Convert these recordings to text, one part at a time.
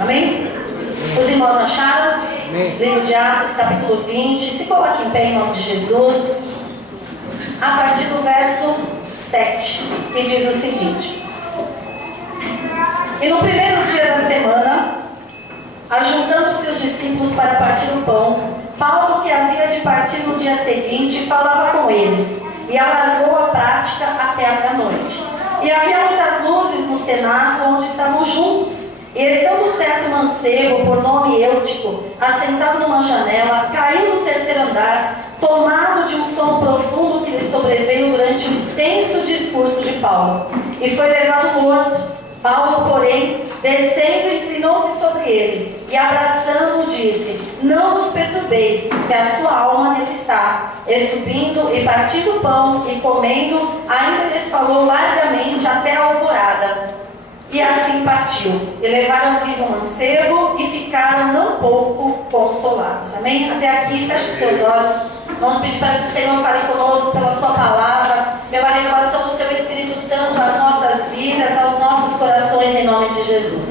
Amém? Os irmãos acharam? Livro de Atos, capítulo 20. Se coloque em pé em nome de Jesus. A partir do verso 7, que diz o seguinte: E no primeiro dia da semana, ajuntando-se os discípulos para partir o pão, Paulo, que havia de partir no dia seguinte, falava com eles, e alargou a prática até a meia-noite. E havia muitas luzes no cenáculo onde estavam juntos. E estando certo mancebo, por nome Eutico, assentado numa janela, caiu no terceiro andar, tomado de um sono profundo que lhe sobreveio durante o extenso discurso de Paulo, e foi levado morto. Paulo, porém, descendo, inclinou-se sobre ele, e abraçando-o disse: Não vos perturbeis, que a sua alma nele está. E subindo e partindo o pão e comendo, ainda lhes falou largamente até a alvorada. E assim partiu, e levaram vivo o mancebo, e ficaram não pouco consolados. Amém? Até aqui, feche os teus olhos. Vamos pedir para que o Senhor fale conosco pela sua palavra, pela revelação do seu Espírito Santo às nossas vidas, aos nossos corações, em nome de Jesus.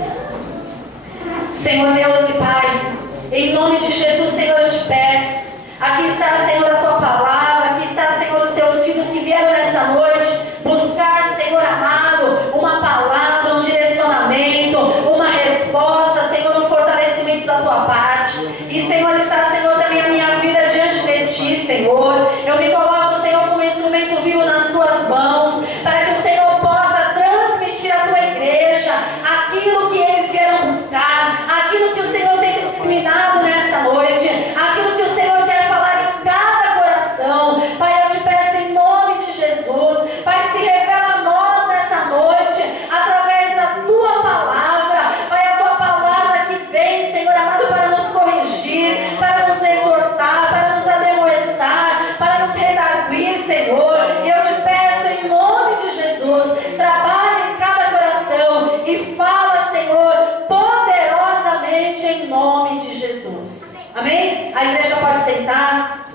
Senhor Deus e Pai, em nome de Jesus, Senhor, eu te peço. Aqui está, Senhor, a tua palavra, aqui está, Senhor, os teus filhos que vieram nesta noite buscar, Senhor amado, uma palavra, um direcionamento, uma resposta, Senhor, um fortalecimento da tua parte. E, Senhor, está, Senhor, também a minha vida diante de ti, Senhor. Eu me coloco, Senhor, como um instrumento vivo nas tuas mãos, para que o Senhor possa transmitir à tua igreja aquilo que eles vieram buscar, aquilo que o Senhor tem determinado nessa noite, aquilo que o Senhor quer falar em cada coração. Pai, eu te peço em nome de Jesus, Pai, se revela a nós nessa noite, através da tua palavra, Pai, a tua palavra que vem, Senhor amado, para nos corrigir, para nos exortar, para nos ademoestar, para nos redarguir, Senhor. E eu te peço em nome de Jesus, trabalha em cada coração e fala, Senhor, poderosamente em nome de Jesus. Amém? A igreja pode sentar.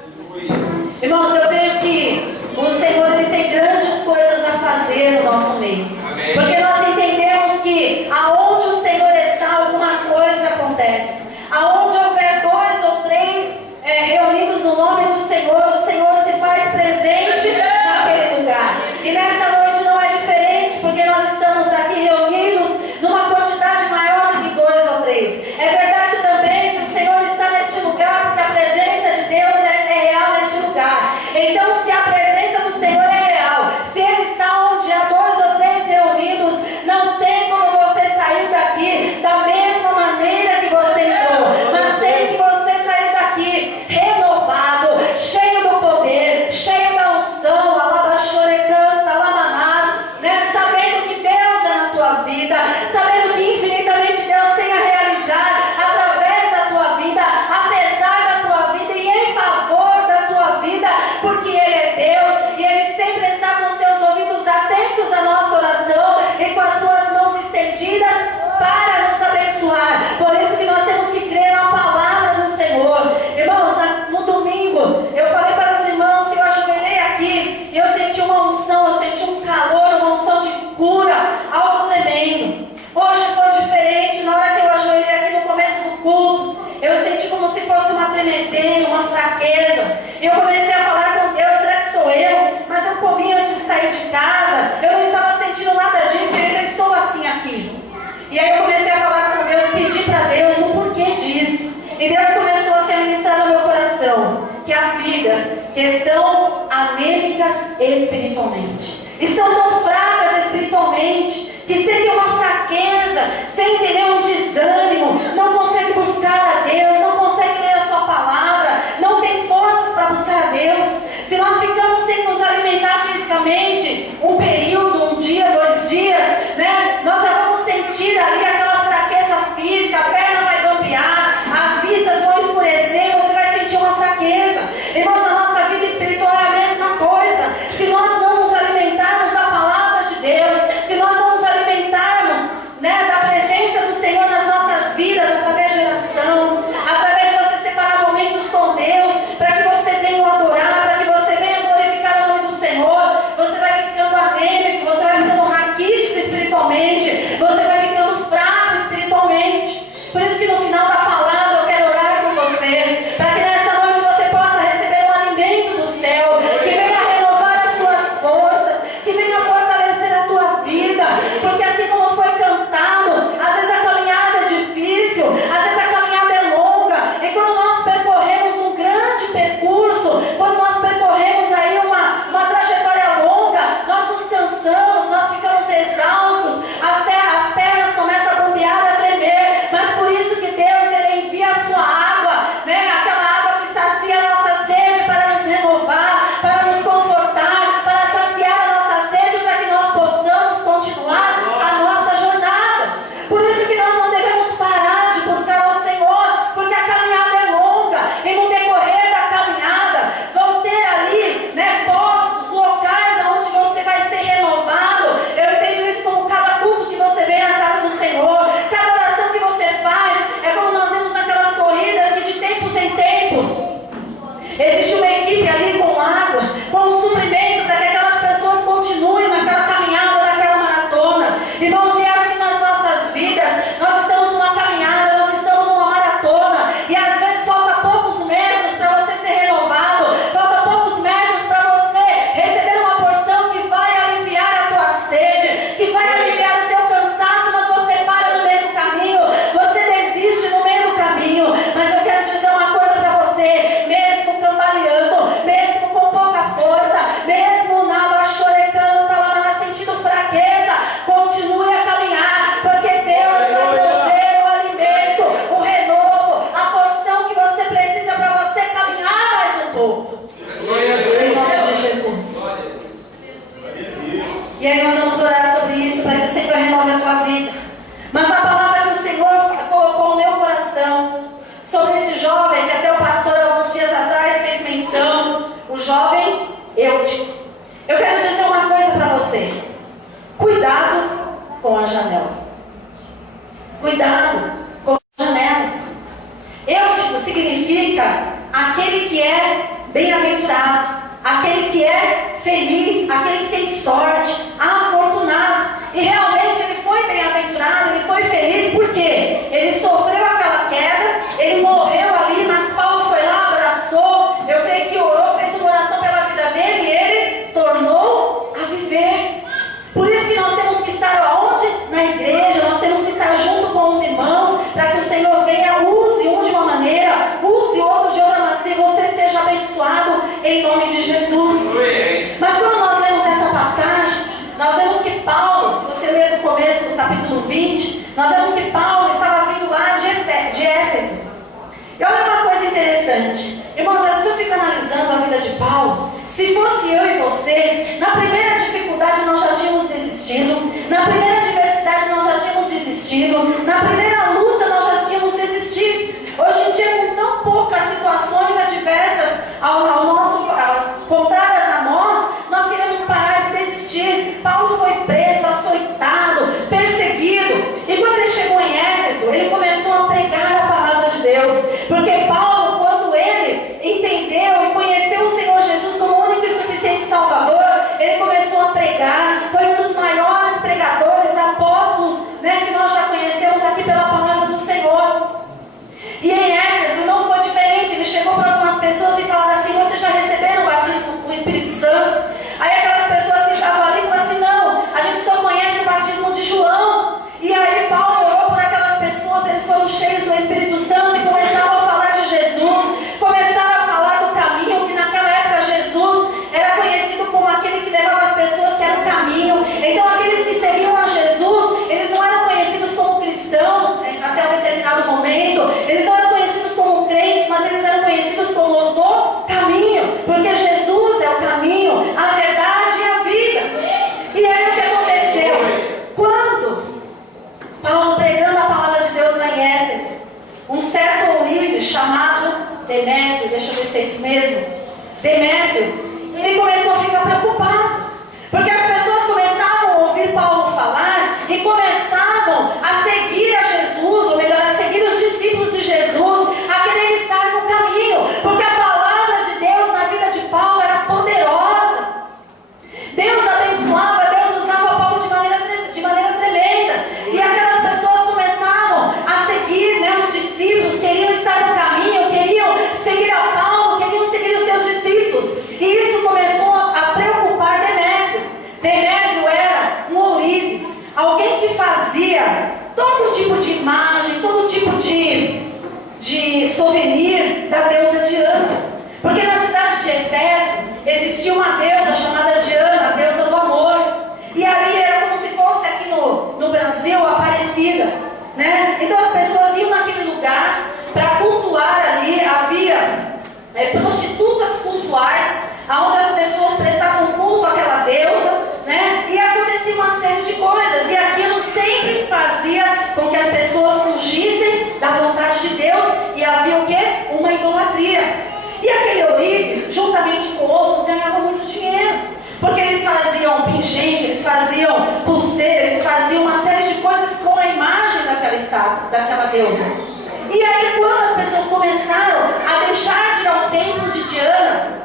Irmãos, eu creio que o Senhor, Ele tem grandes coisas a fazer no nosso meio. Amém. Porque nós entendemos que aonde o Senhor está, alguma coisa acontece. Aonde houver dois ou três reunidos no nome do Senhor, o Senhor se faz presente naquele lugar. E nessa noite não é diferente, porque nós estamos aqui reunidos numa quantidade maior do que dois ou três. É verdade também que o Senhor está neste lugar, porque a presença de Deus é real neste lugar. Então, se a presença do Senhor é real, se Ele está onde há dois ou três reunidos, não tem como você sair daqui da mesma maneira que você entrou, mas tem que você sair daqui renovado, cheio do poder, cheio da unção, alabaxorecanta, alamanás, né? Sabendo que Deus é na tua vida, sabendo que infinitamente Deus tem a realizar através da tua vida, apesar da tua vida e em favor da tua vida, porque Ele é Deus e Ele sempre está com seus ouvidos atentos à nossa oração e com as suas mãos estendidas para nos abençoar. Por isso que nós temos que crer na palavra do Senhor. Irmãos, no domingo eu falei para os irmãos que eu ajoelhei aqui e eu senti uma unção, eu senti um calor, uma unção de cura, algo tremendo. Hoje foi diferente. Na hora que eu ajoelhei aqui no começo do culto, eu senti como se fosse uma tremedeira, uma fraqueza. E eu comecei a falar com Deus: será que sou eu? Mas eu comi antes de sair de casa, eu não estava sentindo nada disso e ainda estou assim aqui. E aí eu comecei a falar com Deus, pedir para Deus o porquê disso. E Deus começou a se ministrar no meu coração que há vidas que estão anêmicas espiritualmente, estão tão fracas espiritualmente, que sentem uma fraqueza, sentem um desânimo, não conseguem buscar a Deus, não conseguem ler a sua palavra, não tem forças para buscar a Deus. Se nós ficamos sem nos alimentar fisicamente um período, um dia, 2 dias, né, nós já vamos sentir ali aquela fraqueza física, a perna vai bambear, as vistas vão escurecer, você vai sentir uma fraqueza. Irmãos, a nossa vida espiritual é a mesma coisa. Se nós não nos alimentarmos da palavra de Deus, se nós não nos alimentarmos, né, da presença do Senhor, cuidado com as janelas. Eutico significa aquele que é bem-aventurado, aquele que é feliz, aquele que tem sorte, afortunado. E realmente ele foi bem-aventurado, ele foi feliz porque ele sofreu aquela queda, ele morreu ali, mas Paulo foi lá, abraçou, eu creio que orou, fez uma oração pela vida dele e ele tornou a viver. Por isso que nós temos que estar aonde? Na igreja, nós temos que estar junto com os irmãos, para que o Senhor venha, use um de uma maneira, use outro de outra maneira, e você esteja abençoado em nome de Jesus. Mas quando nós lemos essa passagem, nós vemos que Paulo, se você ler do começo do capítulo 20, nós vemos que Paulo estava vindo lá de Éfeso. E olha uma coisa interessante, irmãos, às vezes eu fico analisando a vida de Paulo. Se fosse eu e você, na primeira dificuldade nós já tínhamos desistido, na primeira adversidade nós já tínhamos desistido, na primeira luta nós já tínhamos desistido. Hoje em dia, com tão poucas situações adversas contrárias a nós queremos parar de desistir. Paulo foi preso, açoitado, perseguido, e quando ele chegou em Éfeso, ele começou a pregar a palavra de Deus, porque Paulo, quando ele entendeu e conheceu o Senhor Jesus como o único e suficiente Salvador, ele começou a pregar, foi um dos maiores pregadores, apóstolos, que nós já conhecemos aqui pela palavra do Senhor. E em Éfeso não foi diferente, ele chegou para algumas pessoas e falaram assim: vocês já receberam o batismo com o Espírito Santo? Aí aquelas pessoas que estavam ali falaram assim: não, a gente só conhece o batismo de João. E aí Paulo orou por aquelas pessoas, eles foram cheios do Espírito Santo e começaram a falar de Jesus, começaram a falar do caminho, que naquela época Jesus era conhecido como aquele que levava as pessoas, que era o caminho. Então aqueles que seguiam a Jesus, eles não eram conhecidos como cristãos até um determinado momento, eles não eram conhecidos como crentes, mas eles eram conhecidos como os do caminho, porque Jesus é o caminho, a verdade e a vida. E aí o que aconteceu? Quando Paulo pregando a palavra de Deus lá em Éfeso, um certo ourive chamado Demétrio, deixa eu ver se é isso mesmo, Demétrio, ele começou a ficar preocupado, porque as pessoas começavam a ouvir Paulo falar e começavam a seguir a Jesus, ou melhor, a seguir os discípulos de Jesus, a querer estar no caminho, porque a palavra de Deus na vida de Paulo era poderosa. Deus abençoava, Deus usava Paulo de maneira tremenda, e aquelas pessoas começavam a seguir, os discípulos, queriam estar no caminho, queriam seguir a Paulo, queriam seguir os seus discípulos, e isso começou a preocupar Demétrio. Demétrio era um ourives, alguém que fazia todo tipo de imagem, todo tipo de souvenir da deusa Diana, porque na cidade de Éfeso existia uma deusa chamada Diana, a deusa do amor, e ali era como se fosse aqui no Brasil a Aparecida, então as pessoas iam naquele lugar para cultuar ali, havia prostitutas cultuais, onde as pessoas prestavam culto àquela deusa, e acontecia uma série de coisas, e aquilo sempre fazia com que as pessoas fugissem da vontade de Deus, e havia o quê? Uma idolatria. E aquele ourives, juntamente com outros, ganhavam muito dinheiro, porque eles faziam pingente, eles faziam pulseira, eles faziam uma série de coisas com a imagem daquela estátua, daquela deusa. E aí, quando as pessoas começaram a deixar de ir ao templo de Diana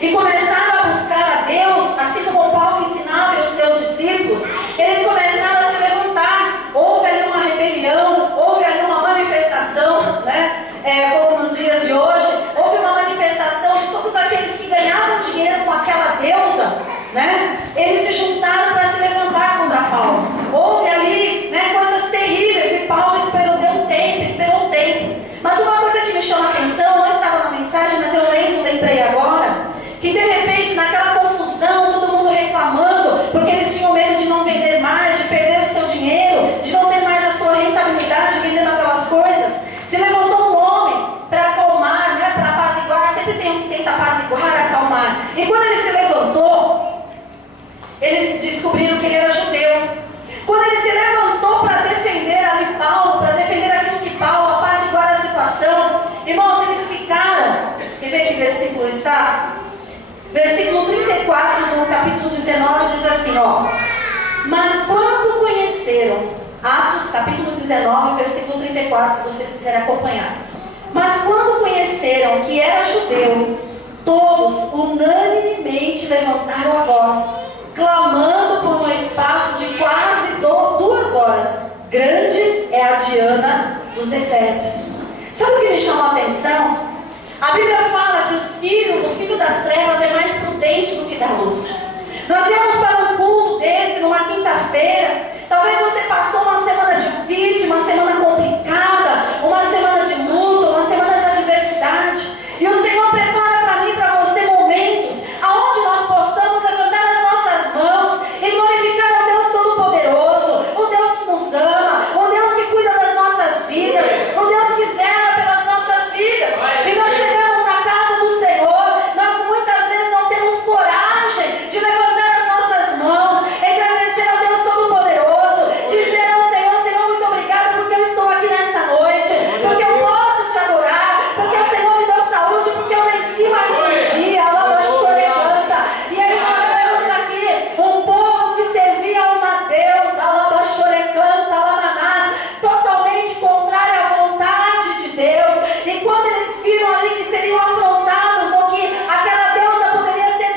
e começaram a buscar a Deus, assim como Paulo ensinava e os seus discípulos, eles começaram a se levantar. Houve ali uma rebelião, houve ali uma manifestação, como nos dias de hoje, houve uma manifestação de todos aqueles que ganhavam dinheiro com aquela deusa, eles se juntaram para se levantar contra Paulo. Houve ali coisas terríveis, e Paulo esperou um tempo. Mas uma coisa que me chama a atenção, não estava na mensagem, mas eu lembrei agora, que de repente naquela confusão, todo mundo reclamando, porque eles tinham medo de não vender mais, de perder o seu dinheiro, de não ter mais a sua rentabilidade vendendo aquelas coisas, se levantou um homem para acalmar, para apaziguar. Sempre tem um que tenta apaziguar, acalmar. E quando ele se levantou, eles descobriram que ele era judeu. Quando ele se levantou para defender ali Paulo, para defender aquilo que Paulo, apaziguar a situação, irmãos, eles ficaram, quer ver que versículo está? Versículo 34 do capítulo 19 diz assim, mas quando conheceram Atos, capítulo 19, versículo 34, se vocês quiserem acompanhar. Mas quando conheceram que era judeu, todos unanimemente levantaram a voz, clamando por um espaço de quase 2 horas. Grande é a Diana dos Efésios. Sabe o que me chamou a atenção? A Bíblia fala que o filho das trevas é mais prudente do que da luz. Nós viemos para um culto desse, numa quinta-feira. Talvez você passou uma semana difícil, uma semana complicada, uma semana de luta, uma semana de adversidade. E o Senhor prepara para mim e para você momentos aonde nós possamos levantar as nossas mãos e glorificar ao Deus Todo-Poderoso, o Deus que nos ama, o Deus que cuida das nossas vidas, o Deus que zela pelas nossas vidas. E nós chegamos na casa do Senhor, nós muitas vezes não temos coragem de levantar as nossas mãos, agradecer ao Deus Todo-Poderoso, dizer ao Senhor, Senhor, muito obrigada porque eu estou aqui nessa noite, porque eu posso te adorar, porque o Senhor me deu saúde, porque eu venci mais um dia, Alaba Chorecanta. E aí nós vemos aqui um povo que servia a uma Deus, Alaba Chorecanta, Alamanás, totalmente contrário à vontade de Deus. E quando eles viram ali que seriam afrontados, ou que aquela deusa poderia ser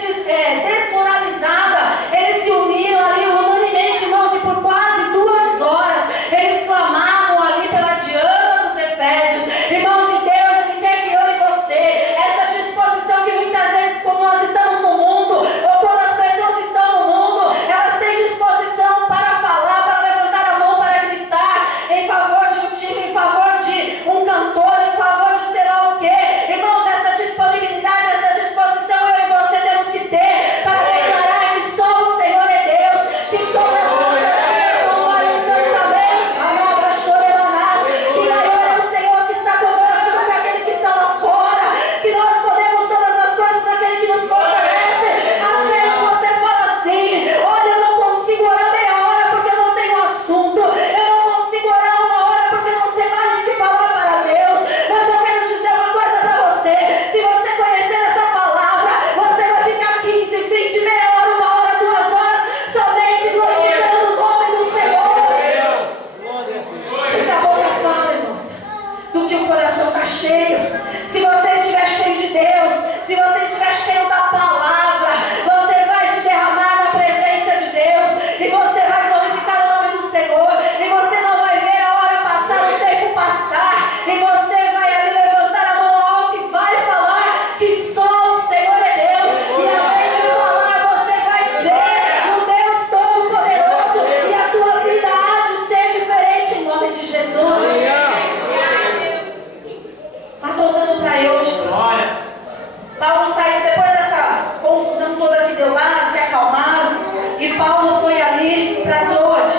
desmoralizada, eles se uniram ali unanimemente, irmãos, e por quase 2 horas eles clamavam ali pela Diana dos Efésios. Irmãos, e Deus, Ele quer que eu e você, essa disposição que muitas vezes, quando nós estamos no mundo, ou quando as pessoas estão no mundo, elas têm disposição para falar, para levantar a mão, para gritar em favor de um time, em favor de um cantor, em favor de sei lá o quê. Irmãos, essa disponibilidade, essa disposição eu e você temos que ter para declarar que só o Senhor é Deus, que sobre as nossas vidas não vai também, Alaba Choremanás, que maior é o Senhor que está conosco do que aquele que está lá fora, que nós podemos todas as coisas daquele que nos fortalece. Às vezes você fala assim, olha, eu não consigo orar meia hora porque eu não tenho assunto, eu não consigo orar 1 hora porque eu não sei mais o que falar para Deus. Mas eu quero dizer uma coisa para você, se você conhecer essa palavra, você vai ficar 15, 20, meia hora, 1 hora, 2 horas, somente glorificando o nome do Senhor. Porque a boca fala, irmãos, do que o coração está cheio. Se você estiver cheio de Deus, se você estiver cheio da palavra, você vai se derramar na presença de Deus, e você vai glorificar o nome do Senhor, e você não vai ver a hora passar, o tempo passar, e você vai ali levantar a mão alta e vai falar que só o Senhor é Deus, e além de falar, você vai ver o Deus Todo-Poderoso, e a tua vida há de ser diferente em nome de Jesus. Mas voltando para hoje, Paulo saiu depois dessa confusão toda que deu lá, se acalmaram, e Paulo foi ali para Troade,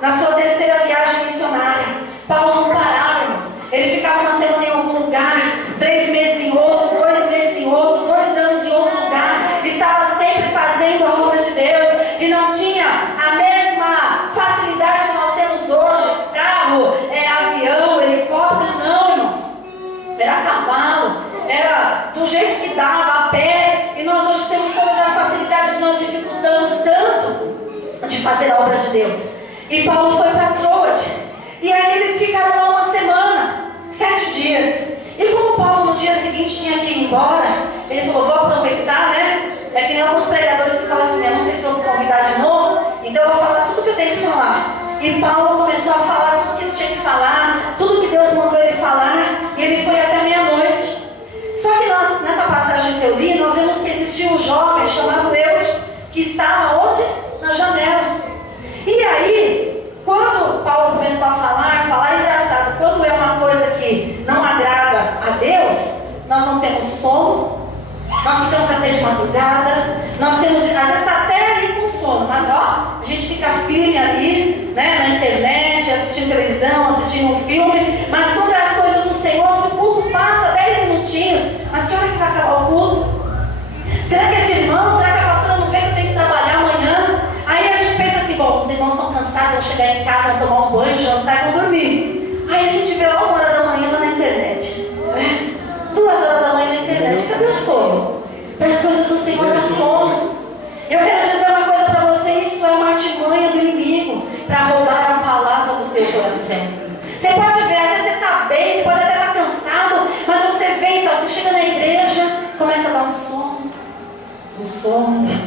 na sua 3ª viagem missionária. Paulo não parava, irmãos. Ele ficava uma semana em algum lugar, 3 meses em outro, 2 meses em outro, 2 anos em outro lugar. Estava sempre fazendo a obra de Deus e não tinha a mesma facilidade que nós temos hoje, carro, avião, helicóptero, não, irmãos. Era cavalo, era do jeito que dava, a pé, e nós hoje temos todas as facilidades, nós dificultamos tanto de fazer a obra de Deus. E Paulo foi para Troade, e aí eles ficaram lá uma semana, 7 dias. E como Paulo no dia seguinte tinha que ir embora, ele falou, vou aproveitar, né? É que nem alguns pregadores que falam assim, eu não sei se eu vou convidar de novo, então eu vou falar tudo que eu tenho que falar. E Paulo começou a falar tudo que ele tinha que falar, tudo que Deus mandou ele falar, e ele foi até meia-noite. Só que nós, nessa passagem que eu li, nós vemos que existia um jovem chamado Eude, que estava onde? Na janela. E aí, quando Paulo começou a falar, é engraçado, quando é uma coisa que não agrada a Deus, nós não temos sono, nós ficamos até de madrugada, nós temos, às vezes está até ali com sono, mas ó, a gente fica firme ali, né, na internet, assistindo televisão, assistindo um filme, mas quando é as coisas do Senhor, se o culto passa 10 minutinhos, mas que hora que vai acabar o culto? Será que esse irmão, será que a pastora não vê que eu tenho que trabalhar amanhã? Aí a gente pensa assim, bom, os irmãos estão cansados, vão chegar em casa, vão tomar um banho, jantar e vão dormir. Aí a gente vê lá 1 hora da manhã lá na internet, 2 horas da manhã na internet, cadê o sono? Para as coisas do Senhor dá sono. Eu quero dizer uma coisa para você, isso é uma artimanha do inimigo, para roubar a palavra pode ver, às vezes você está bem, você pode até estar cansado, mas você vem, então, você chega na igreja, começa a dar um sono.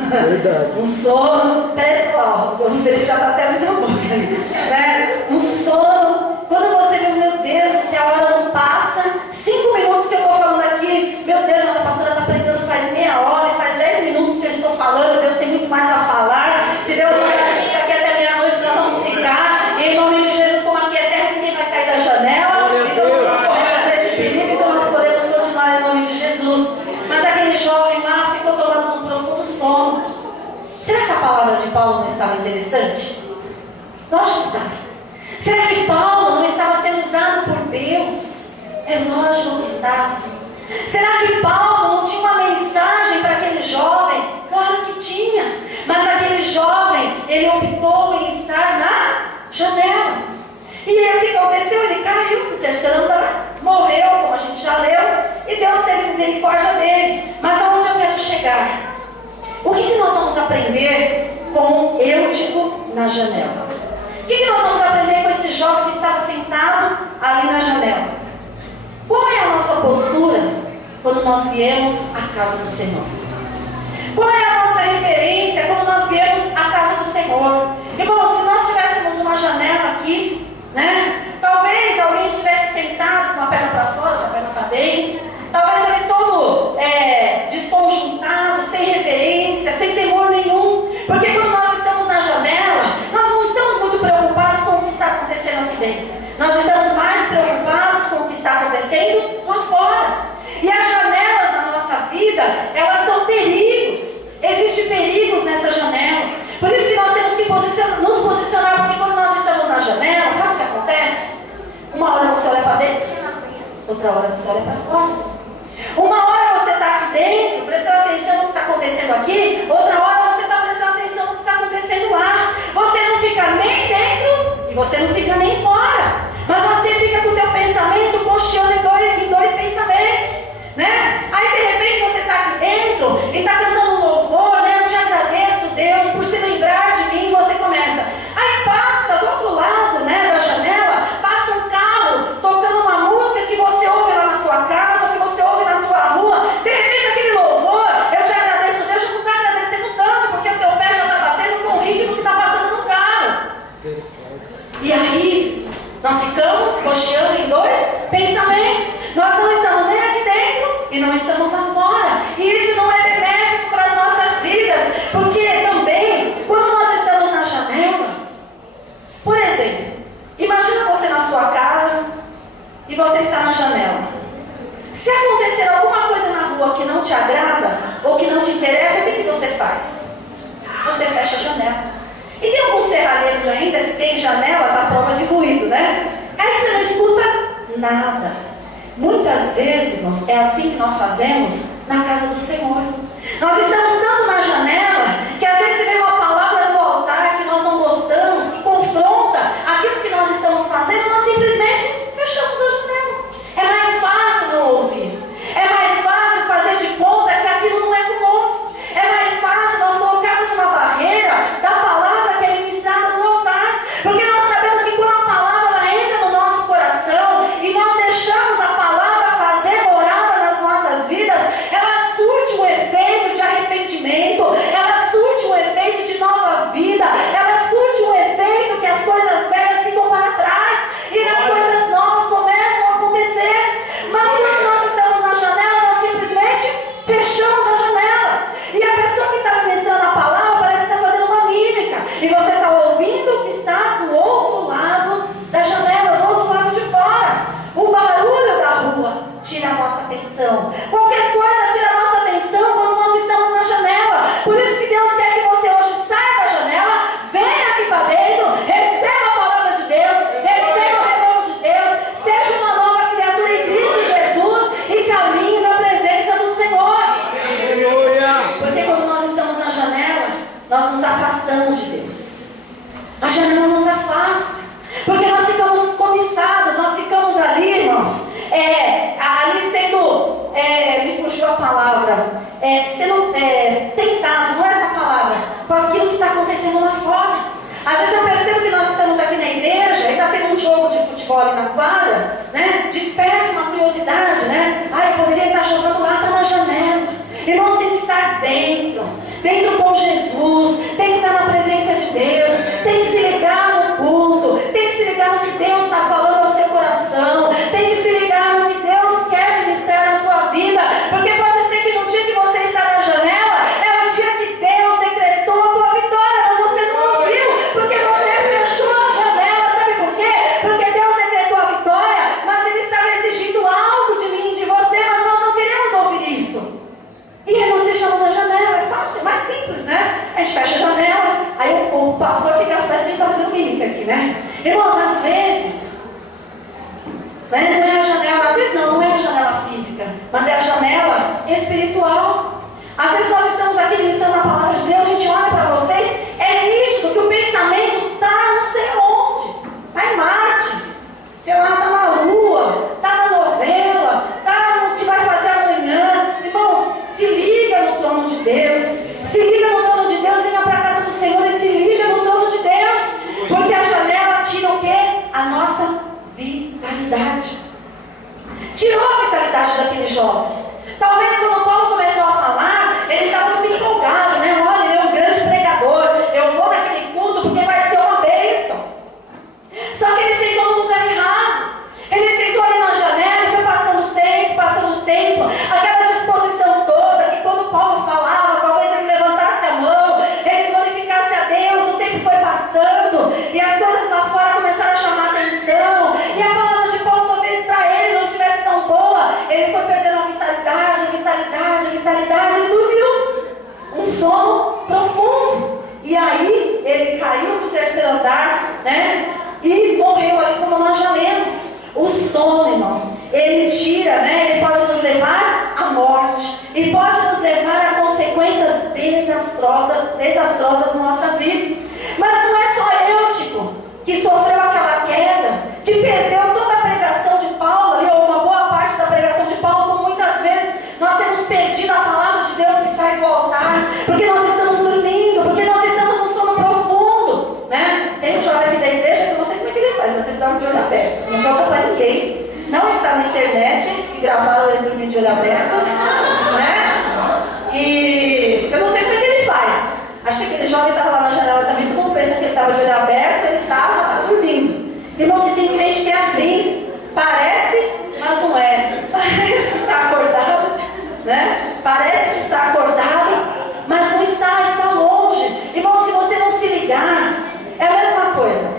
Verdade. Um sono, parece lá, o Felipe já está até abrindo a boca ali, né? Um sono, quando você vê, meu Deus, se a hora não passa, 5 minutos que eu estou falando aqui, meu Deus, mas a pastora está pregando faz meia hora, e faz 10 minutos que eu estou falando, Deus tem muito mais a falar, se Deus mandar a gente ficar aqui até meia-noite, nós vamos ficar, em nome de Jesus, como aqui é terra, ninguém vai cair da janela, então nós podemos ter esse perigo, então nós podemos continuar em nome de Jesus. Mas aquele jovem lá ficou tomando um profundo sono. Será que a palavra de Paulo não estava interessante? Lógico que estava. Será que Paulo não estava sendo usado por Deus? É lógico que estava. Será que Paulo não tinha uma mensagem para aquele jovem? Claro que tinha. Mas aquele jovem, ele optou em estar na janela. E aí o que aconteceu? Ele caiu no 3º andar, morreu, como a gente já leu, e Deus teve misericórdia dele. Mas aonde eu quero chegar? O que nós vamos aprender com o Eutico na janela? O que nós vamos aprender com esse jovem que estava sentado ali na janela? Qual é a nossa postura quando nós viemos à casa do Senhor? Qual é a nossa referência quando nós viemos à casa do Senhor? Irmão, se nós tivéssemos uma janela aqui, né? Talvez alguém estivesse sentado com a perna para fora, com a perna para dentro, talvez ele todo desconjuntado, sem reverência, sem temor nenhum, porque quando nós estamos na janela, nós não estamos muito preocupados com o que está acontecendo aqui dentro, nós estamos mais preocupados com o que está acontecendo lá fora. E as janelas na nossa vida, elas são perigos, existem perigos nessas janelas, por isso que nós temos que nos posicionar, porque quando nós estamos na janela, sabe o que acontece? Uma hora você olha para dentro, outra hora você olha para fora. Uma hora você está aqui dentro, prestando atenção no que está acontecendo aqui, outra hora você está prestando atenção no que está acontecendo lá. Você não fica nem dentro e você não fica nem fora, mas você fica com o teu pensamento cocheando em dois pensamentos, né? Aí de repente você está aqui dentro e está cantando um louvor, né? Eu te agradeço, Deus, por se lembrar de mim. Você começa, aí passa do outro lado, né, da janela, passa um carro tocando uma música que você ouve lá na tua casa, ou que você ouve na tua rua. De repente aquele louvor, eu te agradeço, Deus, já não está agradecendo tanto, porque o teu pé já está batendo com o ritmo que está passando no carro. E aí nós ficamos cocheando em dois pensamentos. Nós não estamos nem aqui dentro e não estamos lá fora. E isso não é benéfico para as nossas vidas, porque também, quando nós estamos na janela, por exemplo, imagina você na sua casa e você está na janela. Se acontecer alguma coisa na rua que não te agrada ou que não te interessa, o que você faz? Você fecha a janela. E tem alguns serralheiros ainda que tem janelas à prova de ruído, né? Aí você não escuta nada. Muitas vezes, irmãos, é assim que nós fazemos na casa do Senhor. Nós estamos tanto na janela que às vezes vem uma palavra do altar que nós não gostamos, que confronta aquilo que nós estamos fazendo, nós simplesmente fechamos a janela. É mais fácil não ouvir. É mais fácil fazer de conta que aquilo não é conosco. É mais fácil nós colocarmos uma barreira da palavra que é ministrada no altar. Porque nós sabemos que quando a palavra ela entra no nosso coração e nós deixamos a palavra fazer morada nas nossas vidas, ela surte um efeito de arrependimento, ela surte um efeito de nova vida, ela surte um efeito que as coisas velhas ficam para trás e as coisas novas começam a acontecer. Mas quando nós estamos na janela, nós simplesmente fechamos a janela. E a pessoa que está ministrando a palavra parece que está fazendo uma mímica. E você está ouvindo o que está do outro lado da janela, do outro lado de fora. O barulho da rua tira a nossa atenção. Qualquer coisa tira a nossa atenção quando nós estamos na janela. Por isso que Deus quer que você hoje saia da janela, venha aqui para dentro, receba a palavra de Deus, receba o retorno de Deus, seja uma nova criatura em Cristo Jesus e caminhe na presença do Senhor. Porque quando nós estamos na janela, nós nos afastamos de Deus. A janela nos afasta, porque nós ficamos cobiçados, nós ficamos ali, irmãos, ali sendo, me fugiu a palavra, sendo tentados, não é essa palavra, com aquilo que está acontecendo lá fora. Às vezes eu percebo que nós estamos aqui na igreja e está tendo um jogo de futebol ali na almofada, né? Desperta uma curiosidade, né? Ah, eu poderia estar jogando lá, está na janela. Irmãos, tem que estar dentro com Jesus, tem que estar na presença de Deus, tem que se ligar no culto, tem que se ligar no que Deus está falando ao seu coração, tem que se ligar no que Deus quer ministrar na tua vida, porque pode ser que no dia que você está na janela, é o dia que Deus decretou a tua vitória, mas você não ouviu, porque você fechou a janela. Sabe por quê? Porque Deus decretou a vitória, mas Ele estava exigindo algo de mim e de você, mas nós não queremos ouvir isso. E aí nós fechamos a janela, é fácil, mais simples, né? A gente fecha a janela, aí o pastor fica, parece que ele está fazendo mímica aqui, né? Irmãos, às vezes, né, não é a janela, às vezes não é a janela física, mas é a janela espiritual. Às vezes nós estamos aqui ministrando a palavra de Deus, a gente olha para vocês, é nítido que o pensamento está não sei onde, está em Marte, sei lá, está na Lua, está na novela, está no que vai fazer amanhã. Irmãos, se liga no trono de Deus, se liga no trono de Deus, venha para a casa do Senhor e se liga no trono de Deus, porque a janela tira o quê? A nossa vitalidade. Tirou a vitalidade daquele jovem. Talvez quando Paulo começou a falar, ele estava muito empolgado, né? Olha, ele é um grande pregador, eu vou naquele culto porque vai ser uma bênção. Só que ele sentou no lugar errado. Ele sentou ali na janela e foi passando o tempo, aquela disposição toda, que quando Paulo falava, talvez ele levantasse a mão, ele glorificasse a Deus, o tempo foi passando, e as coisas lá fora começaram a chamar a atenção, e a palavra de Paulo talvez para ele não estivesse tão boa, ele foi perdendo a vitalidade, ele dormiu, um sono profundo, e aí ele caiu do terceiro andar, né, e morreu ali como nós já lemos. O sono, irmãos, ele tira, né? Ele pode nos levar à morte e pode nos levar a consequências desastrosas na nossa vida. Mas não é só Eutico que sofreu aquela queda, que perdeu toda a pregação de Paulo, ali, ou uma boa parte da pregação de Paulo, como muitas vezes nós temos perdido a palavra de Deus que sai do altar, porque nós estamos dormindo, porque nós estamos no sono profundo, né? Tem um jovem aqui da igreja que eu não sei como é que ele faz, mas ele dorme de olho aberto, não conta para ninguém, não está na internet, e gravaram ele dormindo de olho aberto, né? E eu não sei como é que ele faz. Acho que aquele jovem estava lá na janela também, todo mundo pensa que ele estava de olho aberto, ele estava dormindo. Irmão, se tem crente que é assim, parece, mas não é. Parece que está acordado, né? Parece que está acordado, mas não está longe. Irmão, se você não se ligar, é a mesma coisa.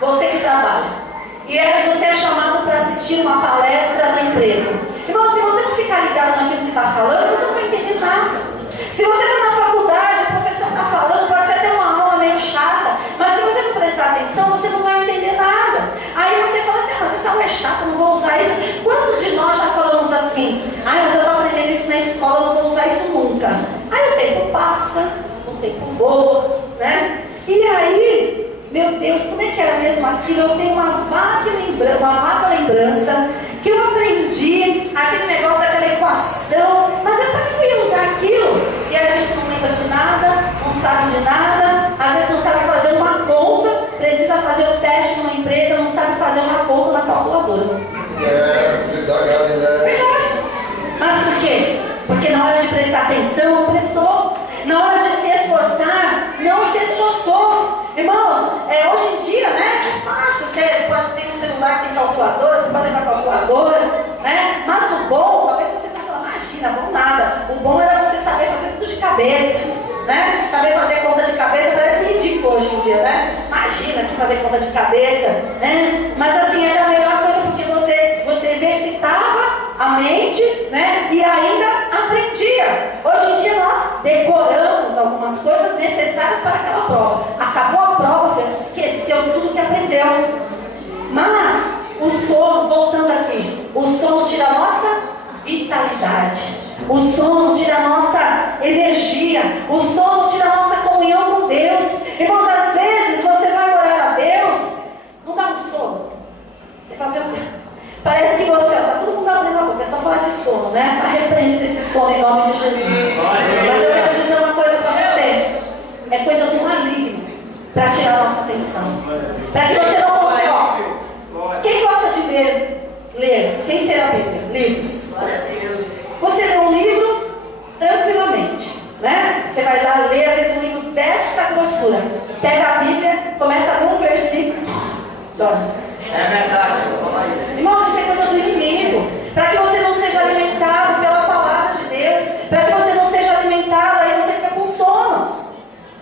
Você que trabalha, e você é chamado para assistir uma palestra na empresa. Irmão, se você não ficar ligado naquilo que está falando, você não vai entender nada. Se você está na faculdade, o professor está falando, pode ser até uma aula meio chata, mas se você não prestar atenção, você não vai entender nada. Aí você fala assim, mas essa aula é chata, não vou usar isso. Quantos de nós já falamos assim? Mas eu estou aprendendo isso na escola, não vou usar isso nunca. Aí o tempo passa, o tempo voa, né? E aí, meu Deus, como é que era mesmo aquilo? Eu tenho uma vaga lembrança que eu aprendi aquele negócio daquela equação, mas eu para que eu ia usar aquilo? E a gente não lembra de nada, não sabe de nada, às vezes não sabe fazer uma conta, precisa fazer o teste numa empresa, não sabe fazer uma conta na calculadora. Verdade. Mas por quê? Porque na hora de prestar atenção, não prestou. Na hora de se esforçar, não se esforçou. Irmãos, hoje em dia, né, é fácil. Você pode ter um celular que tem calculadora, você pode levar calculadora, né? Mas o bom, talvez você está falando, imagina, bom nada. O bom era você saber fazer tudo de cabeça, né? Saber fazer conta de cabeça parece ridículo hoje em dia, né? Imagina que fazer conta de cabeça, né? Mas assim, era a melhor coisa porque você exercitava a mente, né? E ainda aprendia. Hoje em dia nós decoramos algumas coisas necessárias para aquela prova. Acabou a prova, você esqueceu tudo que aprendeu. Mas o sono, voltando aqui, o sono tira a nossa vitalidade. O sono tira a nossa energia. O sono tira a nossa comunhão com Deus. Irmãos, às vezes você vai orar a Deus, não dá um sono. Você vai ver. Parece que você, está todo mundo abrindo a boca, é só falar de sono, né? Repreende desse sono em nome de Jesus. Mas eu quero dizer uma coisa para você: é coisa do maligno para tirar a nossa atenção, para que você não consiga. Quem gosta ler, sem ser a Bíblia, livros. Glória a Deus. Você lê um livro tranquilamente, né? Você vai lá ler, às vezes um livro dessa grossura. Pega a Bíblia, começa a ler um versículo. Dorme. É verdade, fala isso. Irmãos, isso é coisa do inimigo. Para que você não seja alimentado pela palavra de Deus. Para que você não seja alimentado, aí você fica com sono.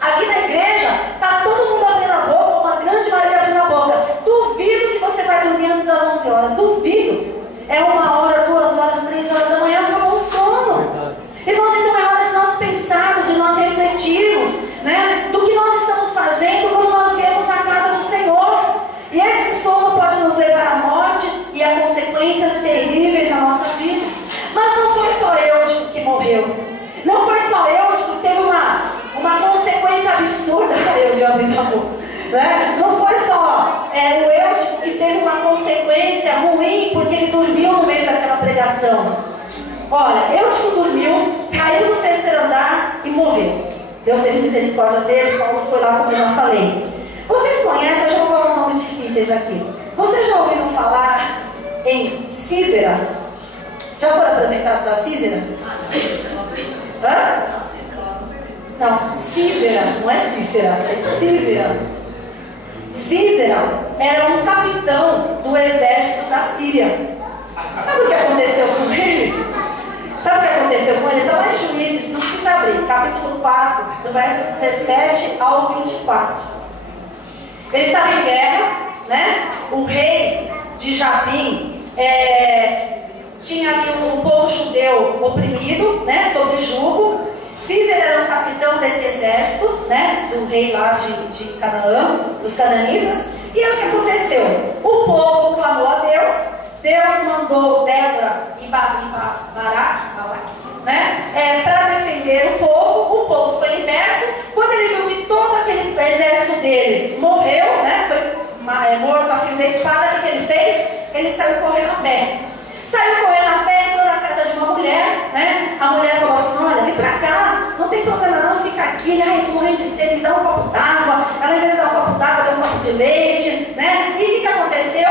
Aqui na igreja, está todo mundo abrindo a boca, uma grande maioria abrindo a boca. Duvido que você vai dormir antes das 11 horas. Duvido. É 1 hora, 2 horas, 3 horas da manhã, fica com sono. Irmãos, então é hora de nós pensarmos, de nós refletirmos, né, do que nós estamos fazendo quando nós viemos à casa do Senhor. E esse sono pode nos levar à morte e a consequências terríveis na nossa vida. Mas não foi só Eutico que morreu. Não foi só Eutico que teve uma consequência absurda. Eu já abri a boca, né? Não foi só o Eutico que teve uma consequência ruim porque ele dormiu no meio daquela pregação. Olha, Eutico dormiu, caiu no 3º andar e morreu. Deus teve misericórdia dele. Paulo foi lá, como eu já falei. Vocês conhecem, eu já vou falar os nomes difíceis aqui. Vocês já ouviram falar em Císera? Já foram apresentados a Císera? Hã? Não, Císera, não é Cícera, é Císera. Císera era um capitão do exército da Síria. Sabe o que aconteceu com ele? Sabe o que aconteceu com ele? Está lá em Juízes, não precisa abrir, capítulo 4, do verso 17 ao 24. Ele estava em guerra, né? O rei de Jabim tinha ali um povo judeu oprimido, né? Sob jugo. Císera era um capitão desse exército, né? Do rei lá de Canaã, dos cananitas. E aí o que aconteceu? O povo clamou a Deus. Deus mandou Débora e Baraque, né? Para defender o povo foi liberto. Quando ele viu que todo aquele exército dele morreu, né? Foi morto a fio da espada, o que ele fez? Ele saiu correndo a pé. Saiu correndo a pé, entrou na casa de uma mulher, né? A mulher falou assim: olha, vem pra cá, não tem problema não, fica aqui. Ai, eu tô morrendo de sede, me dá um copo d'água. Ela, em vez de dar um copo d'água, deu um copo de leite, né? E o que aconteceu?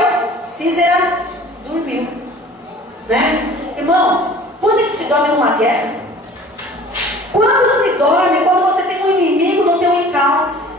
Císera dormiu, né? Irmãos, quando é que se dorme numa guerra? Quando se dorme, quando você tem um inimigo no teu encalço.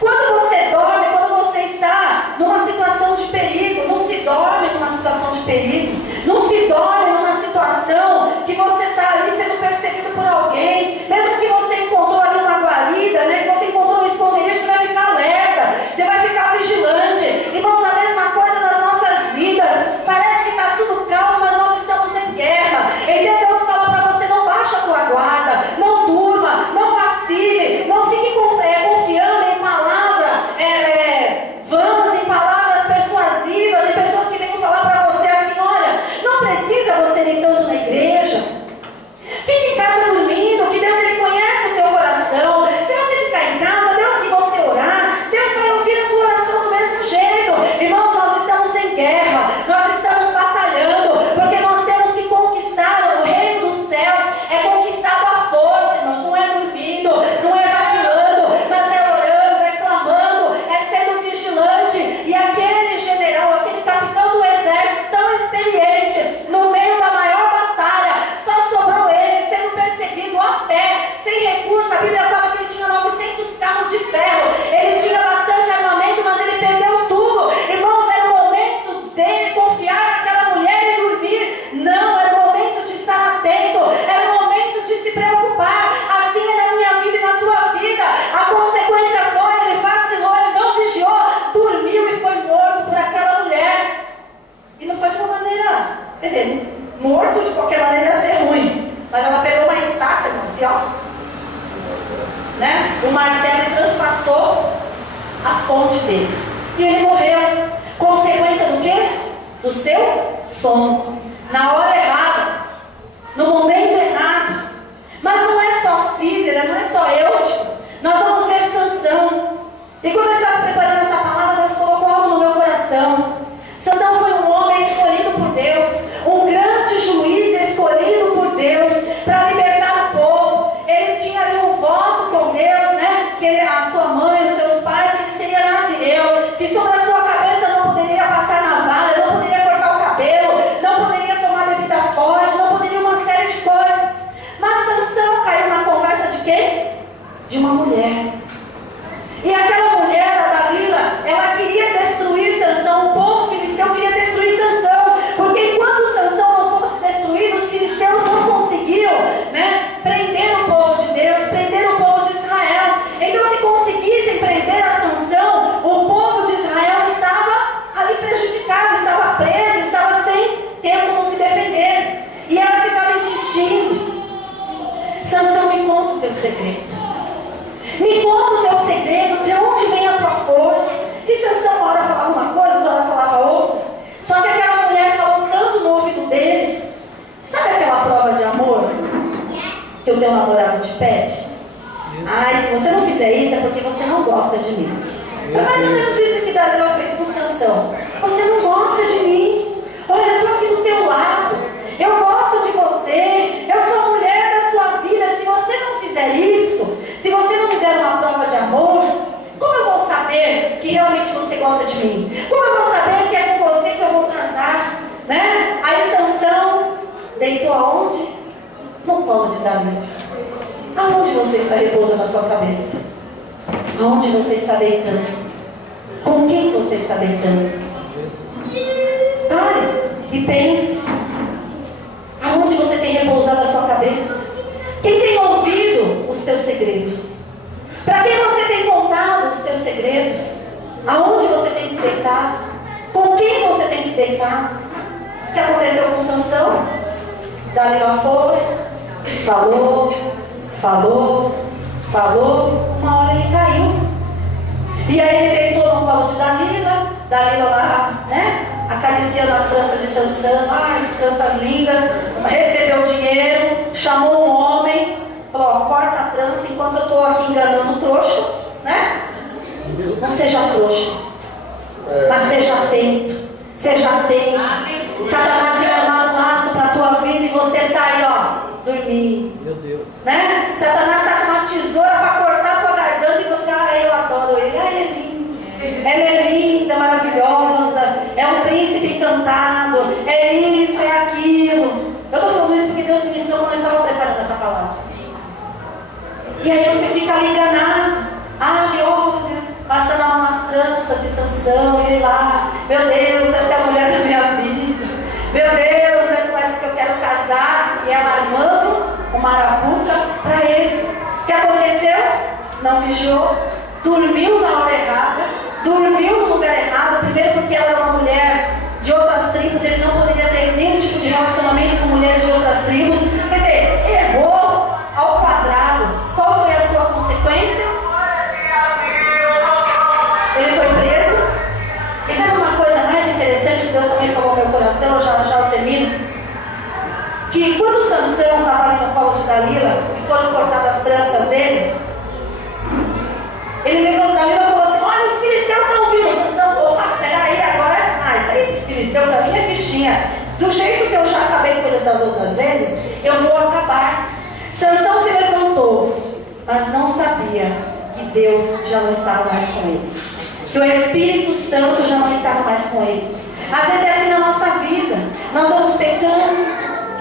Quando você dorme, quando você está numa situação de perigo. Não se dorme numa situação de perigo. Não se dorme numa situação que você está ali sendo perseguido por alguém. Mesmo que você encontrou ali uma guarida, né? Que você encontrou um esconderijo, você vai ficar alerta. Você vai ficar vigilante. Irmãos, a mesma coisa nas nossas vidas. Parece que está tudo calmo, mas nós estamos em guerra. Então Deus fala para você: não baixa a tua guarda, não durma, não vacile, não fique confiando em palavras vãs, em palavras persuasivas, em pessoas que vêm falar para você assim: olha, não precisa você ir tanto na igreja. Fique em casa dormindo, que Deus ele conhece o teu coração. Se você ficar em casa, Deus, se você orar, Deus vai ouvir a tua oração do mesmo jeito. Irmãos, nós estamos em guerra, nós estamos batalhando, porque nós temos que conquistar o reino dos céus. É conquistado à força, irmãos, não é dormindo, não é vacilando, mas é orando, é clamando, é sendo vigilante. E aquele general, aquele capitão do exército tão experiente, no meio da maior batalha, só sobrou ele sendo perseguido a pé, sem recurso. A Bíblia fala que ele tinha 900 carros de ferro, ele tinha bastante armamento, mas ele perdeu tudo. Irmãos, era o momento dele confiar naquela mulher e dormir? Não, era o momento de estar atento, era o momento de se preocupar. Assim é na minha vida e na tua vida. A consequência foi: ele vacilou, ele não vigiou, dormiu e foi morto por aquela mulher. E não foi de uma maneira, quer dizer, morto de qualquer maneira ia ser ruim, mas ela pegou uma estaca, irmãos, e ó, né? O martelo transpassou a fonte dele e ele morreu. Consequência do quê? Do seu sono, na hora errada, no momento errado. Mas não é só Císera, não é só Eutico. Nós vamos ver Sansão. E quando eu estava preparando essa palavra, Deus colocou algo no meu coração. Sansão foi um homem escolhido por Deus, um grande juiz escolhido por Deus para libertar o povo. Ele tinha ali um voto com Deus, né? Que a sua mãe, os seus pais, que ele seria nazireu, que sobre a sua cabeça não poderia passar navalha, não poderia cortar o cabelo, mulher. E aquela mulher, a Dalila, ela queria destruir Sansão. O povo filisteu queria destruir Sansão, porque enquanto Sansão não fosse destruído, os filisteus não conseguiam, né, prender o povo de Deus, prender o povo de Israel. Então, se conseguissem prender a Sansão, o povo de Israel estava ali prejudicado, estava preso, estava sem ter como se defender. E ela ficava insistindo: Sansão, me conta o teu segredo. Me conta o teu segredo, de onde vem a tua força. E Sansão uma hora falava uma coisa, outra hora falava outra. Só que aquela mulher falou tanto no ouvido dele. Sabe aquela prova de amor que o teu namorado te pede? Ai, se você não fizer isso é porque você não gosta de mim. É mais ou menos isso que Dalila fez com Sansão. Você não gosta de mim. Olha, eu estou aqui do teu lado. Eu gosto de você. Eu sou a mulher da sua vida. Se você não fizer isso, se você não me der uma prova de amor, como eu vou saber que realmente você gosta de mim? Como eu vou saber que é com você que eu vou casar? Né? Aí Sansão deitou aonde? No colo de Dalila. Aonde você está repousando a sua cabeça? Aonde você está deitando? Com quem você está deitando? Pare e pense. Aonde você tem repousado a sua cabeça? Quem tem ouvido os teus segredos? Para quem você tem contado os teus segredos? Aonde você tem se deitado? Com quem você tem se deitado? O que aconteceu com Sansão? Dalila foi, falou, uma hora ele caiu. E aí ele deitou no colo de Dalila lá, né? Acariciando as tranças de Sansão, ai, tranças lindas, recebeu dinheiro, chamou um homem, falou: ó, corta a trança enquanto eu estou aqui enganando o trouxa, né? Não seja trouxa, mas seja atento. Satanás vai armar um laço para a tua vida e você está aí, ó, dormindo. Meu Deus. Né? Satanás está com uma tesoura para cortar a tua garganta e você, eu adoro ele. Ele é lindo. Ela é linda, maravilhosa. É um príncipe encantado. É isso, é aquilo. Eu estou falando isso porque Deus ministrou quando eu estava preparando essa palavra. E aí você fica ali enganado. Olha, passando a mão nas tranças de Sansão, ele lá, meu Deus, essa é a mulher da minha vida. Meu Deus, é com essa que eu quero casar. E ela armando uma arapuca para ele. O que aconteceu? Não vigiou, dormiu na hora errada, dormiu no lugar errado. Primeiro porque ela era uma mulher de outras tribos, ele não poderia ter nenhum tipo de relacionamento com mulheres de outras tribos. Quer dizer, errou ao quadrado. Qual foi a sua consequência? Ele foi preso. E sabe uma coisa mais interessante que Deus também falou no meu coração? Eu já termino. Que quando Sansão estava ali no colo de Dalila e foram cortadas as tranças dele, ele levou Dalila e falou assim: olha, os filisteus estão vindo. Sansão, opa, peraí, agora, isso aí, filisteu para mim é fichinha. Do jeito que eu já acabei com eles das outras vezes, eu vou acabar. Sansão se levantou, mas não sabia que Deus já não estava mais com ele, que o Espírito Santo já não estava mais com ele. Às vezes é assim na nossa vida. Nós vamos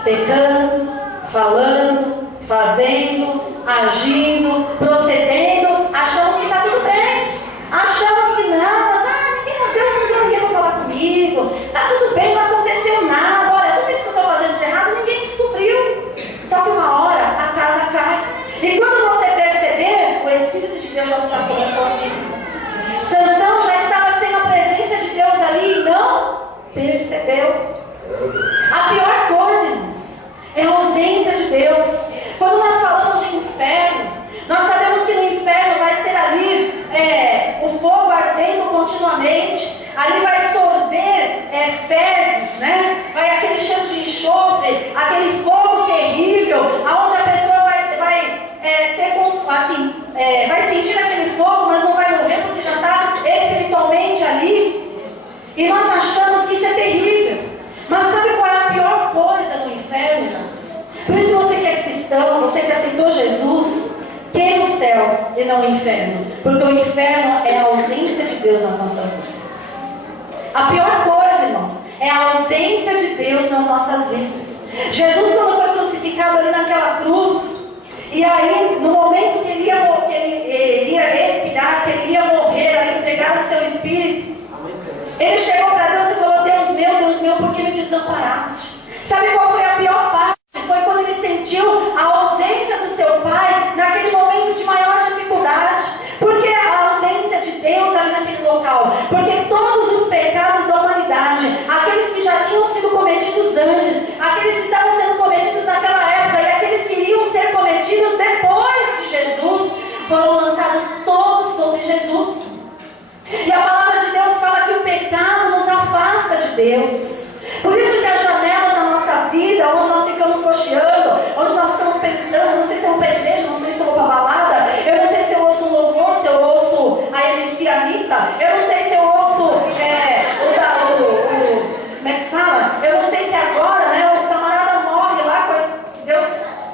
pecando, falando, fazendo, agindo, procedendo, achamos que está tudo bem, achamos que não, mas Deus não usou ninguém para falar comigo, está tudo bem, não aconteceu nada, olha, tudo isso que eu estou fazendo de errado, ninguém descobriu. Só que uma hora a casa cai, e quando você perceber, o Espírito de Deus já está sobre a sua vida. Sansão já estava sem a presença de Deus ali e não percebeu. A pior coisa, irmãos, é a ausência de Deus. Quando nós falamos de inferno, nós sabemos que no inferno vai ser ali o fogo ardendo continuamente. Ali vai sorver fezes, né? Vai aquele cheiro de enxofre, aquele fogo terrível, aonde a pessoa vai sentir aquele fogo, mas não vai morrer porque já está espiritualmente ali. E nós achamos que isso é terrível. Mas sabe qual é a pior coisa no inferno, irmãos? Por isso você que é cristão, você que aceitou Jesus, queira o céu e não o inferno. Porque o inferno é a ausência de Deus nas nossas vidas. A pior coisa, irmãos, é a ausência de Deus nas nossas vidas. Jesus, quando foi crucificado ali naquela cruz, E aí, no momento que ele iria expirar, que ele ia morrer, a entregar o seu espírito, ele chegou para Deus e falou: Deus meu, por que me desamparaste? Sabe qual foi a pior parte? Foi quando ele sentiu a ausência do seu pai, naquele momento de maior dificuldade. Porque a ausência de Deus ali naquele local? Porque todos os pecados da humanidade, aqueles que já tinham sido cometidos antes, aqueles que estavam sendo cometidos naquela época e aqueles que iriam ser cometidos depois de Jesus, foram lançados todos sobre Jesus. E a palavra de Deus fala que o pecado nos afasta de Deus. Por isso que as janelas da nossa vida, onde nós ficamos cocheando, onde nós ficamos pensando, não sei se eu vou para a igreja, não sei se eu vou para a balada, eu não sei se eu ouço um louvor, se eu ouço a MC Anitta, eu não sei se eu ouço como é que se fala? Eu não sei se agora, né, o camarada morre lá, Deus,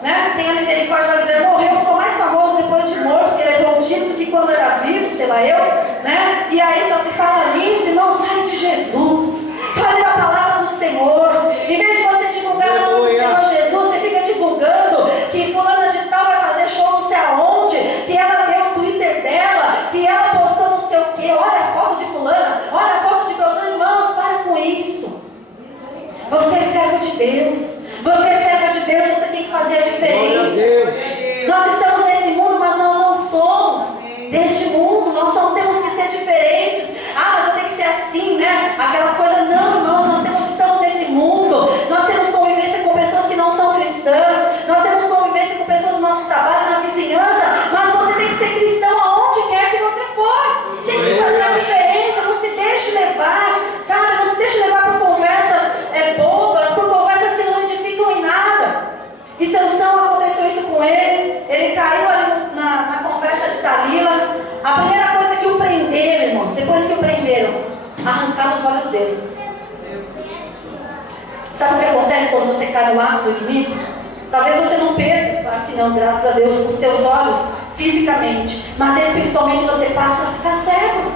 né, tem a misericórdia da vida, ele morreu, ficou mais famoso depois de morto, porque ele levou um tiro do que quando era vivo, sei lá eu, né, e aí só se fala nisso, irmão, fale de Jesus, fale da palavra do Senhor. Em vez de você divulgar o nome do Senhor Jesus, você fica divulgando que fulana de tal vai fazer show não sei aonde, que ela deu o Twitter dela, que ela postou não sei o que, olha a foto de fulana, olha a foto de Beltrano. Irmãos, para com isso. Você é servo de Deus, você é serva de Deus, você tem que fazer a diferença. Nós estamos nesse mundo, mas nós não somos deste mundo, nós temos que ser diferentes. Ah, mas eu tenho que ser assim, né? Aquela coisa, não, irmãos, estamos nesse mundo, nós temos convivência com pessoas que não são cristãs, nós temos convivência com pessoas no nosso trabalho, na vizinhança, mas você tem que ser cristão aonde quer que você for, tem que fazer a diferença, não se deixe levar, sabe? Não se deixe levar por conversas bobas, por conversas que não edificam em nada. E Sansão, aconteceu isso com ele caiu ali na conversa de Dalila. A primeira coisa que o prenderam, irmãos, depois que o prenderam, arrancaram os olhos dele. Sabe o que acontece quando você cai no laço do inimigo? Talvez você não perca, claro que não, graças a Deus, os teus olhos fisicamente, mas espiritualmente você passa a ficar cego.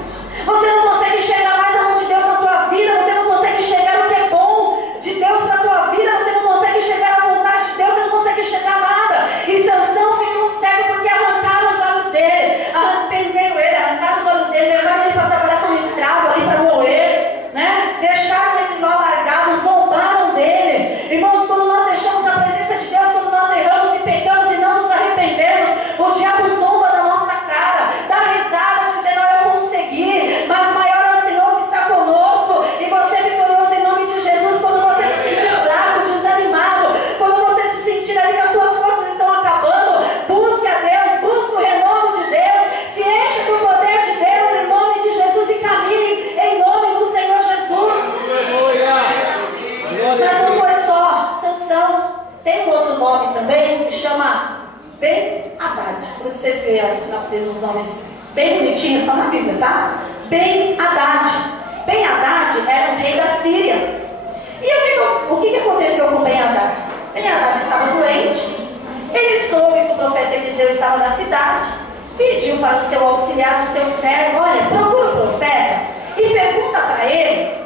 Você não consegue enxergar mais a mão de Deus na tua vida, você não consegue enxergar o que é bom de Deus na tua vida, você não consegue enxergar a vontade de Deus, você não consegue enxergar nada. E Sansão ficou cego porque arrancaram os olhos dele, prenderam ele, arrancaram os olhos dele, levaram ele para trabalhar como escravo ali para morrer, né? Deixaram ele lá largado, zombaram dele. Irmãos, quando nós deixamos a presença de Deus, quando nós erramos e pecamos e não nos arrependemos, o diabo zomba da nossa cara, dá risada dizendo: eu consegui, mas maior é o Senhor que está conosco. E você é vitorioso em nome de Jesus. Quando você se sentir fraco, desanimado, quando você se sentir ali que as suas forças estão acabando, busque a Deus, busque o renovo de Deus, se enche do poder de Deus em nome de Jesus e caminhe em nome do Senhor Jesus. Mas não foi só Sansão, tem um outro nome também que chama Ben-Hadad. Quando vocês verem, ensinar para vocês uns nomes bem bonitinhos, está na Bíblia, tá? Ben-Hadad. Ben-Hadad era um rei da Síria. E o que aconteceu com Ben-Hadad? Ben-Hadad estava doente, ele soube que o profeta Eliseu estava na cidade, pediu para o seu auxiliar, o seu servo: olha, procura o profeta e pergunta para ele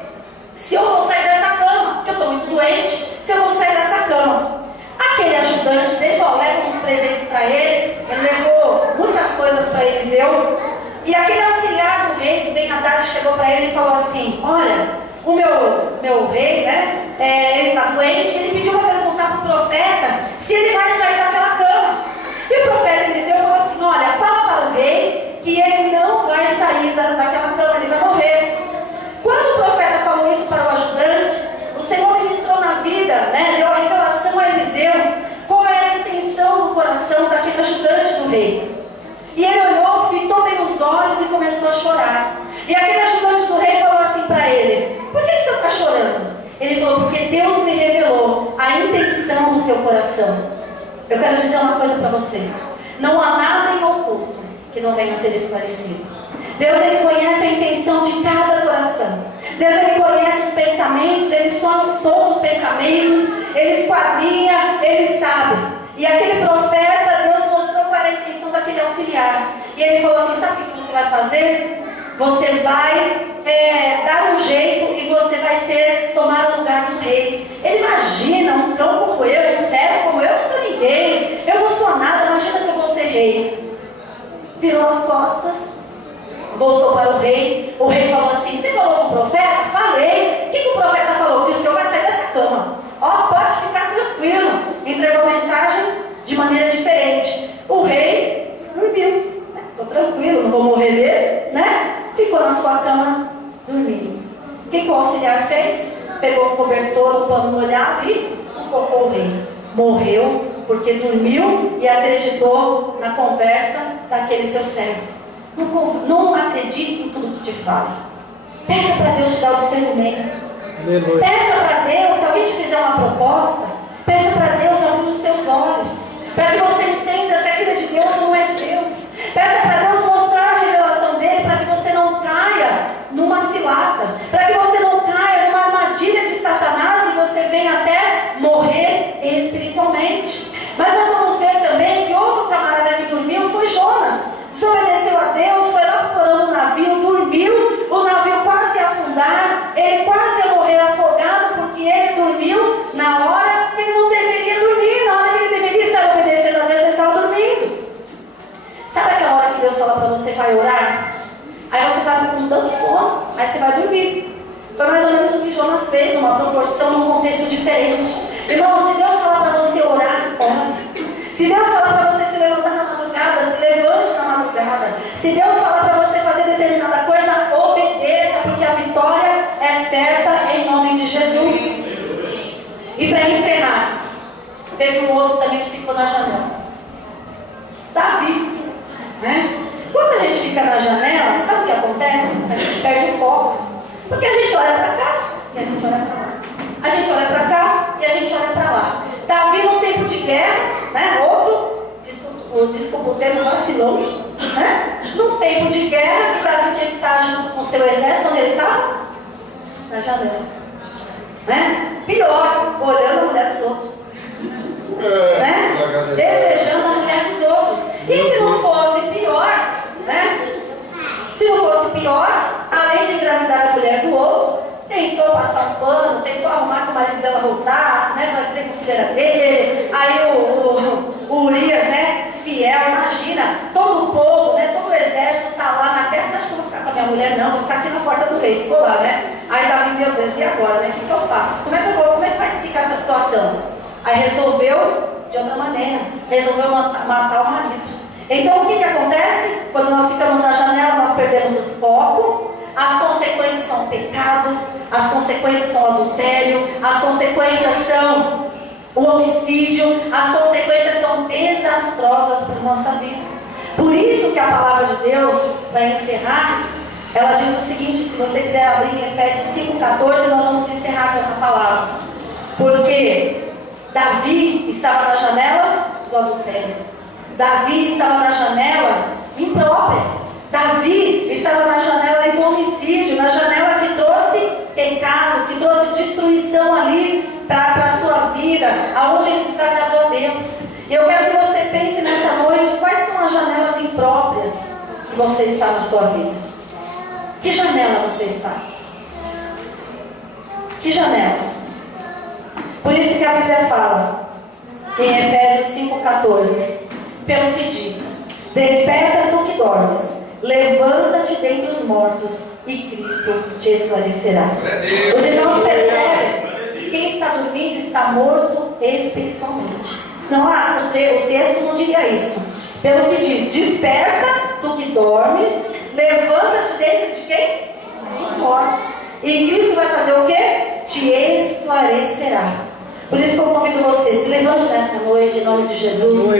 se eu vou sair dessa cama, porque eu estou muito doente, se eu vou sair dessa cama. Aquele ajudante dele falou: leva uns presentes para ele levou muitas coisas para Eliseu. E aquele auxiliar do rei, do Ben-Hadad, chegou para ele e falou assim: olha, o meu rei, né, ele está doente, ele pediu para perguntar para o profeta se ele vai sair daquela cama. E o profeta Eliseu falou assim: olha, fala para o rei que ele não vai sair daquela cama, ele vai morrer. Quando o profeta falou isso para o ajudante, o Senhor ministrou na vida, né, deu a revelação a Eliseu qual era a intenção do coração daquele ajudante do rei. E ele olhou, fitou bem os olhos e começou a chorar. E aquele ajudante do rei falou assim para ele: por que o senhor está chorando? Ele falou: porque Deus me revelou a intenção do teu coração. Eu quero dizer uma coisa para você: não há nada em oculto que não venha a ser esclarecido. Deus, ele conhece a intenção de cada coração. Deus, ele conhece os pensamentos, ele sonda os pensamentos, ele esquadrinha, ele sabe. E aquele profeta, Deus mostrou qual era a intenção daquele auxiliar. E ele falou assim: sabe o que você vai fazer? Você vai dar um jeito e você vai tomar o lugar do rei. Ele imagina um cão como eu, um servo como eu, não sou ninguém, eu não sou nada. Imagina rei. O rei falou assim: você falou com o profeta? Falei. O que o profeta falou? Que o senhor vai sair dessa cama. Ó, pode ficar tranquilo. Entregou a mensagem de maneira diferente. O rei dormiu. Estou tranquilo, não vou morrer mesmo, né? Ficou na sua cama dormindo. O que o auxiliar fez? Pegou o cobertor, o pano molhado e sufocou o rei. Morreu porque dormiu e acreditou na conversa daquele seu servo. Não acredite em tudo que te fala. Peça para Deus te dar o discernimento. Peça para Deus, se alguém te fizer uma proposta, peça para Deus abrir os teus olhos, para que você entenda se aquilo é de Deus ou não é de Deus. Peça para Deus mostrar a revelação dele, para que você não caia numa cilada, para que você não caia numa armadilha de Satanás e você venha até morrer espiritualmente. Mas nós vamos ver também que outro camarada que dormiu foi Jonas. Desobedeceu a Deus, foi lá procurando o navio, dormiu, o navio quase ia afundar, ele quase ia morrer afogado porque ele dormiu na hora que ele não deveria dormir, na hora que ele deveria estar obedecendo a Deus, ele estava dormindo. Sabe aquela hora que Deus fala para você, vai orar? Aí você está com tanto sono, aí você vai dormir. Foi mais ou menos o que Jonas fez, numa proporção, num contexto diferente. Irmão, se Deus falar para você orar, ore. Se Deus falar para você se levantar na madrugada, se levante na madrugada. Se Deus falar para você fazer determinada coisa, obedeça, porque a vitória é certa em nome de Jesus. E para encerrar, teve um outro também que ficou na janela. Davi, né? Quando a gente fica na janela, sabe o que acontece? A gente perde o foco. Porque a gente olha para cá e a gente olha para lá. A gente olha para cá e a gente olha para lá. Davi, num tempo de guerra, né? Outro, desculpa o termo, vacilão, né? Num tempo de guerra, que Davi tinha que estar junto com o seu exército, onde ele estava? Na janela, né? Pior, olhando a mulher dos outros, né? Desejando a mulher dos outros. E se não fosse pior, né? Se não fosse pior, além de engravidar a mulher do outro, tentou passar um pano, tentou arrumar que o marido dela voltasse, né, para dizer que o filho era dele. Aí o Urias, né, fiel, imagina, todo o povo, né, todo o exército está lá na guerra. Você acha que eu vou ficar com a minha mulher? Não, vou ficar aqui na porta do rei. Ficou lá, né? Aí Davi, meu Deus, e agora, né? O que eu faço? Como é que vai explicar essa situação? Aí resolveu de outra maneira, resolveu matar o marido. Então o que acontece? Quando nós ficamos na janela, nós perdemos o foco. As consequências são pecado, as consequências são adultério, as consequências são o homicídio, as consequências são desastrosas para a nossa vida. Por isso que a palavra de Deus, para encerrar, ela diz o seguinte, se você quiser abrir em Efésios 5,14, nós vamos encerrar com essa palavra. Porque Davi estava na janela do adultério. Davi estava na janela imprópria. Davi estava na janela do homicídio, na janela que trouxe pecado, que trouxe destruição ali para a sua vida, aonde ele desagradou a Deus. E eu quero que você pense nessa noite, quais são as janelas impróprias que você está na sua vida? Que janela você está? Que janela? Por isso que a Bíblia fala, em Efésios 5,14, pelo que diz, desperta tu que dormes, levanta-te dentre os mortos e Cristo te esclarecerá. Os irmãos percebem que quem está dormindo está morto espiritualmente. Senão o texto não diria isso. Pelo que diz, desperta tu que dormes, levanta-te dentro de quem? Dos mortos. E Cristo vai fazer o quê? Te esclarecerá. Por isso que eu convido você, se levante nessa noite em nome de Jesus.